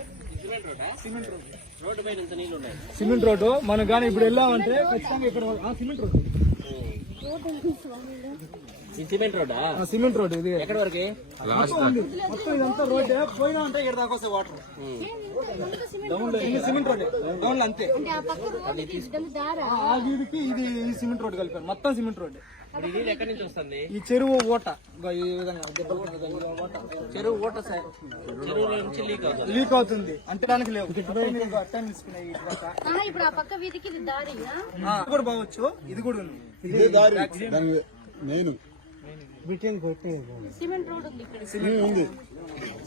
Road cement రోడ్డా road road road మనం కానీ ఇప్పుడు వెళ్ళామంటే ఖచ్చితంగా ఇక్కడ ఆ, సిమెంట్ రోడ్ ఈ సిమెంట్ రోడ్డా? ఆ, సిమెంట్ రోడ్ ఇది. ఎక్కడ వరకు? మొత్తం ఇదంతా రోడ్డే. పోయినా అంటే ఇక్కడ దాకా వస్తాయి వాటర్. Cement road. డౌన్ అంతే. అంటే ఆ వీధికి ఇది సిమెంట్ రోడ్ కలిపారు. మొత్తం సిమెంట్ రోడ్ ఈ నీళ్ళు ఎక్కడి నుంచి వస్తుంది? ఈ చెరువు ఓట. ఈ విధంగా చెరువు ఓట. లీక్ అవుతుంది. లీక్ అవుతుంది. అంటే దానికి లేవు ఇప్పుడు ఆ పక్క వీధికి ఇది దారి ఆ, ఇది కూడా బాగొచ్చు ఇది కూడా ఉంది. ఇదే ఉంది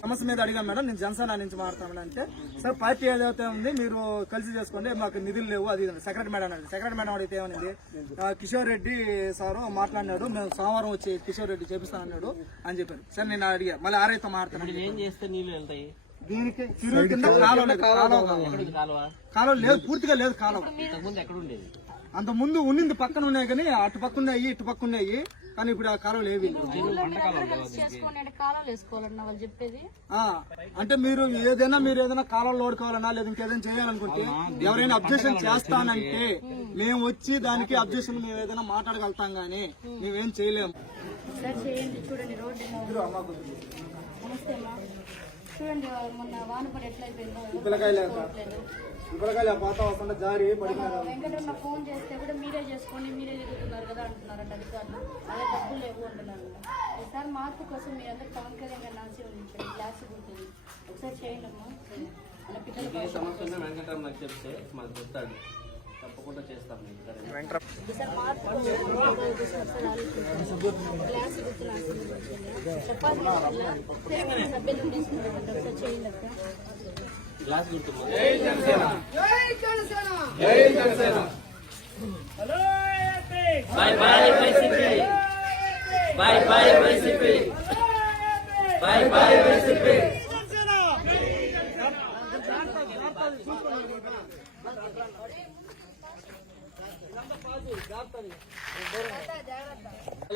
సమస్య మీద అడిగాను మేడం. నేను జనసేన నుంచి మాట్లాడతాను అంటే సార్ పార్టీ ఏదైతే ఉంది మీరు కలిసి చేసుకోండి. మాకు నిధులు లేవు. అది ఇది. సెక్రటరీ మేడం అడిగింది సెక్రటరీ మేడం అడిగితే ఏమనింది? కిషోర్ రెడ్డి సారు మాట్లాడినాడు. మేము సోమవారం వచ్చి కిషోర్ రెడ్డి చేపిస్తానన్నాడు అని చెప్పారు. సార్ నేను అడిగా. మళ్ళీ ఆరైతే మాట్లాడుతున్నాను ఏం చేస్తే నీళ్ళు వెళ్తాయి? దీనికి చిరువు కింద కాలువ లేదు కాలువ పూర్తిగా లేదు కాలువ. ఇంతకుముందు ఎక్కడ ఉండేది? అంత ముందు ఉన్నింది పక్కన ఉన్నాయి కానీ అటు పక్క ఉన్నాయి ఇటు పక్క ఉన్నాయి. కానీ ఇప్పుడు ఆ కలిసి చేసుకోండి అంటే మీరు ఏదైనా మీరు ఏదైనా కాలంలో ఓడుకోవాలన్నా లేదా ఇంకేదైనా చేయాలనుకుంటే ఎవరైనా అబ్జెక్షన్ చేస్తానంటే మేము వచ్చి దానికి అబ్జెక్షన్ మేము ఏదైనా మాట్లాడగలుగుతాం గానీ మేమేం. చేయలేము చూడండి మొన్న వాన పడి ఎట్లా అయిపోయిందో పిల్లకాయలు పిల్లకాయలు ఆ పాత వస్తుంటే జారి వెంకటరమణ ఫోన్ చేస్తే కూడా మీరే చేసుకోండి మీరే తిరుగుతున్నారు కదా అంటున్నారంట అధికారులు. అదే డబ్బులు లేవు అంటున్నారు ఒకసారి మార్పు కోసం మీరందరూ పవన్ కళ్యాణ్ ఆశీర్వదించండి క్లాస్ ఉంటుంది ఒకసారి చేయండి అమ్మా. ఏ సమస్య ఉన్నా చెప్తే మాకు చెప్తాడు. తప్పకుండా చేస్తాం. చెప్పాలి glass bye bye YCP bye bye YCP bye bye YCP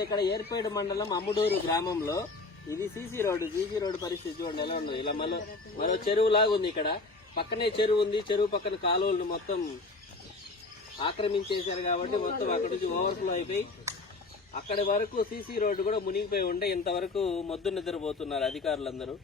ఇక్కడ ఏర్పేడు మండలం అమ్ముడూరు గ్రామంలో ఇది సీసీ రోడ్డు సీసీ రోడ్డు పరిస్థితి చూడండి ఎలా ఉన్నది. ఇలా మరో మరో చెరువు లాగా ఉంది ఇక్కడ. పక్కనే చెరువు ఉంది. చెరువు పక్కన కాలువలను మొత్తం ఆక్రమించేశారు కాబట్టి మొత్తం అక్కడి నుంచి ఓవర్ఫ్లో అయిపోయి అక్కడి వరకు సీసీ రోడ్డు కూడా మునిగిపోయి ఉండే ఇంతవరకు మొద్దు నిద్రపోతున్నారు అధికారులందరూ.